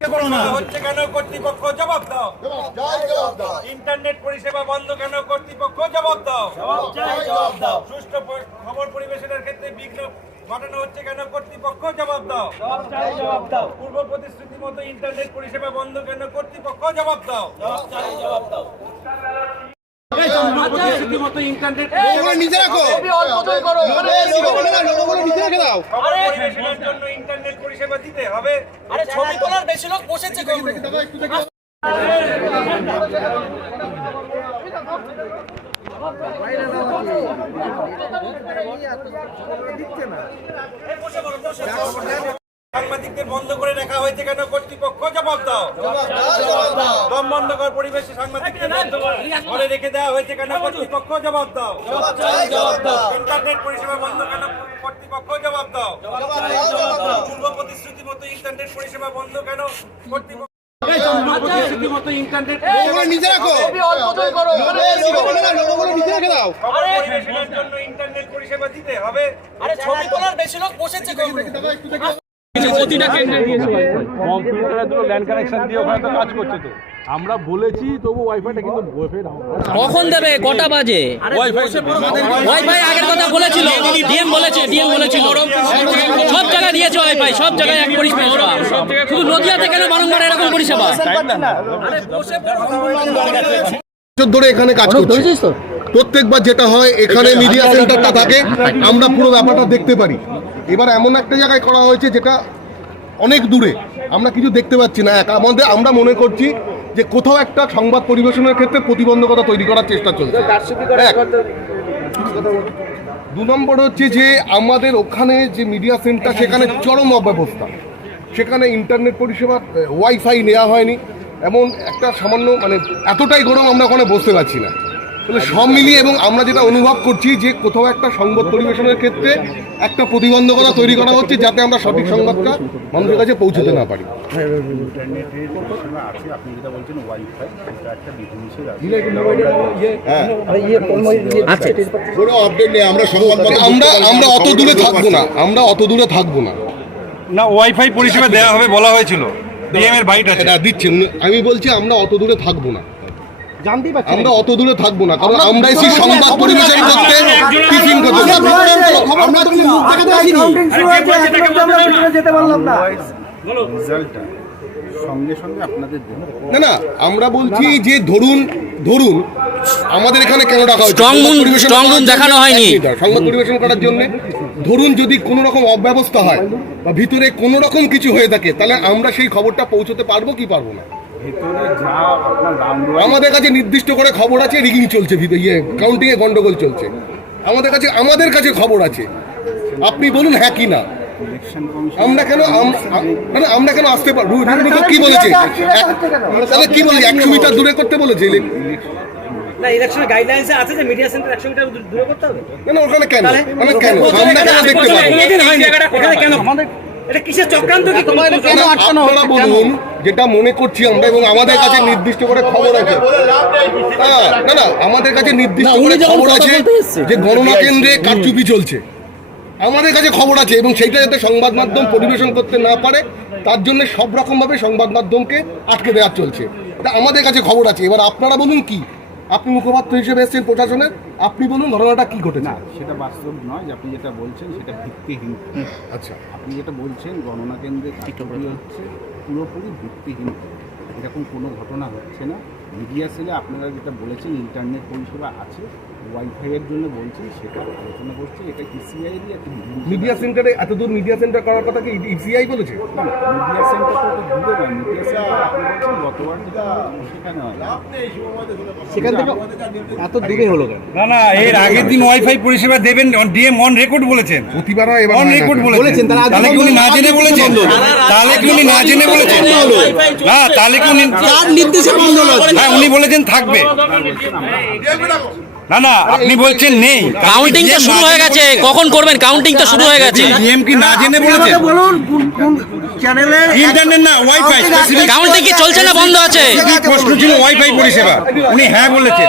হচ্ছে কেন কর্তৃপক্ষ জবাব দাও ইন্টারনেট পরিষেবা বন্ধ কেন কর্তৃপক্ষ জবাব দাও সুষ্ঠু খবর পরিবেশনের ক্ষেত্রে বিঘ্ন ঘটানো হচ্ছে কেন কর্তৃপক্ষ জবাব দাও পূর্ব প্রতিশ্রুতি মতো ইন্টারনেট পরিষেবা বন্ধ কেন কর্তৃপক্ষ জবাব দাও নিজে রাখো নিজে রেখে দাও ইন্টারনেট পরিষেবা দিতে হবে। আরে ছবি তোলার বেশি লোক বসেছে সাংবাদিকদের বন্ধ করে রাখা হয়েছে কেন? কর্তৃপক্ষ? জবাব দাও। দম বন্ধকর পরিবেশে সাংবাদিকদের বন্ধ করে রেখে দেওয়া হয়েছে কেন? কর্তৃপক্ষ? জবাব দাও। ইন্টারনেট পরিষেবা বন্ধ কেন? কর্তৃপক্ষ? জবাব দাও। ইন্টারনেট পরিষেবা বন্ধ কেন? কর্তৃপক্ষ মতো ইন্টারনেট নিজে রাখো। নিজে রেখে দাও। খবর পরিবেশনের জন্য ইন্টারনেট পরিষেবা দিতে হবে। আরে ছবি তোলার বেশি লোক বসেছে কেন কম্পিউটারে দুটো ল্যান্ড কানেকশন দিয়ে ওখানে তো কাজ করছে তো আমরা বলেছি তবু ওয়াইফাইটা কিন্তু কখন দেবে কটা বাজে ওয়াইফাই ওয়াইফাই আগের কথা বলেছিল ডিএম বলেছে ডিএম বলেছিল সব জায়গায় দিয়েছে ওয়াইফাই সব জায়গায় এক পরিষেবা শুধু নদিয়াতে কেন বারংবার এরকম পরিষেবা বছর ধরে এখানে কাজ করছি। প্রত্যেকবার যেটা হয় এখানে মিডিয়া সেন্টারটা থাকে আমরা পুরো ব্যাপারটা দেখতে পারি। এবার এমন একটা জায়গায় করা হয়েছে যেটা অনেক দূরে। আমরা কিছু দেখতে পাচ্ছি না এক। আমাদের আমরা মনে করছি যে কোথাও একটা সংবাদ পরিবেশনের ক্ষেত্রে প্রতিবন্ধকতা তৈরি করার চেষ্টা চলছে। এক। দু নম্বর হচ্ছে যে আমাদের ওখানে যে মিডিয়া সেন্টার সেখানে চরম অব্যবস্থা। সেখানে ইন্টারনেট পরিষেবা ওয়াইফাই নেওয়া হয়নি। এমন একটা সামান্য মানে এতটাই গরম আমরা ওখানে বসতে পারছি না। তাহলে সব মিলিয়ে এবং আমরা যেটা অনুভব করছি যে কোথাও একটা সংবাদ পরিবেশনের ক্ষেত্রে একটা প্রতিবন্ধকতা তৈরি করা হচ্ছে যাতে আমরা সঠিক সংবাদটা মানুষের কাছে পৌঁছতে না পারি। আমরা আমরা আমরা অত দূরে থাকব না আমরা অত দূরে থাকব না। না ওয়াইফাই পরিষেবা দেওয়া হবে বলা হয়েছিল। ডিএম এর বাইট আছে। দিচ্ছেন আমি বলছি আমরা অত দূরে থাকব না। আমরা অত দূরে থাকব না কারণ আমরা এসি সংবাদ পরিবেশন করতে টিফিন করতে আমরা তো মুখ দেখাতে আসিনি রেজাল্টটা সঙ্গে সঙ্গে আপনাদের না না আমরা বলছি যে ধরুন ধরুন আমাদের এখানে কেন ডাকা strong দেখানো হয়নি। সংবাদ পরিবেশন করার জন্য ধরুন যদি কোনো রকম অব্যবস্থা হয় বা ভিতরে কোনো রকম কিছু হয়ে থাকে তাহলে আমরা সেই খবরটা পৌঁছতে পারব কি পারব না? ভেতরে যা আপনার রাউন্ড আমাদের কাছে নির্দিষ্ট করে খবর আছে রিগিং চলছে ইয়ে কাউন্টিং এ গন্ডগোল চলছে। আমাদের কাছে আমাদের কাছে খবর আছে। আপনি বলুন হ্যাঁ কি না? আমরা কেন মানে আমরা কেন আসতে পারব কি বলেছে? তাহলে কি বলেছে? একশো মিটার দূরে করতে বলেছে না ইলেকশনের গাইডলাইন্সে আছে যে মিডিয়া সেন্টার একশো মিটার দূরে করতে হবে? না না ওখানে কেন? মানে কেন? আমরা কেন দেখতে পাবো? কোনোদিন হয়নি এখানে এটা কিসের চক্রান্ত কি কেন আপনারা বলুন যেটা মনে করছি আমরা এবং আমাদের কাছে নির্দিষ্ট করে খবর আছে। হ্যাঁ, না না আমাদের কাছে নির্দিষ্ট করে খবর আছে যে গণনা কেন্দ্রে কারচুপি চলছে। আমাদের কাছে খবর আছে এবং সেইটা যাতে সংবাদ মাধ্যম পরিবেশন করতে না পারে তার জন্য সব রকমভাবে সংবাদ মাধ্যমকে আটকে দেওয়া চলছে। এটা আমাদের কাছে খবর আছে। এবার আপনারা বলুন কি? আপনি মুখপাত্র হিসেবে এসেছেন প্রশাসনের আপনি বলুন ঘটনাটা কি ঘটে না সেটা বাস্তব নয় যে আপনি যেটা বলছেন সেটা ভিত্তিহীন। আচ্ছা। আপনি যেটা বলছেন গণনা কেন্দ্রে হচ্ছে পুরোপুরি ভিত্তিহীন। এরকম কোনো ঘটনা হচ্ছে না। মিডিয়া সেলে আপনারা যেটা বলেছেন ইন্টারনেট পরিষেবা আছে ওয়াইফাইয়ের জন্য বলছি সেটা আলোচনা করছি এটা ইসিআইয়েরই একটা মিডিয়া সেন্টারে এত দূর মিডিয়া সেন্টার করার কথা কি ইসিআই বলেছে? মিডিয়া সেন্টার তো দূরে না মিডিয়া সেন্টার গতবার যেটা সেখানে হয় সেখান থেকে এত দূরে হলো কেন? না না এর আগের দিন ওয়াইফাই পরিষেবা দেবেন ডিএম অন রেকর্ড বলেছেন। প্রতিবার এবার অন রেকর্ড বলেছেন। তাহলে কি উনি না জেনে বলেছেন? তাহলে কি উনি না জেনে বলেছেন। না তাহলে কি উনি নির্দেশে বন্ধ হলো। হ্যাঁ উনি বলেছেন থাকবে। না না আপনি বলছেন নেই। কাউন্টিং তো শুরু হয়ে গেছে। কখন করবেন? কাউন্টিং তো শুরু হয়ে গেছে। নিয়ম কি না জেনে বলেছেন? বলুন কোন কোন চ্যানেলে ইন্টারনেট না ওয়াইফাই কাউন্টিং কি চলছে না বন্ধ আছে? প্রশ্ন ছিল ওয়াইফাই পরিষেবা। উনি হ্যাঁ বলেছেন।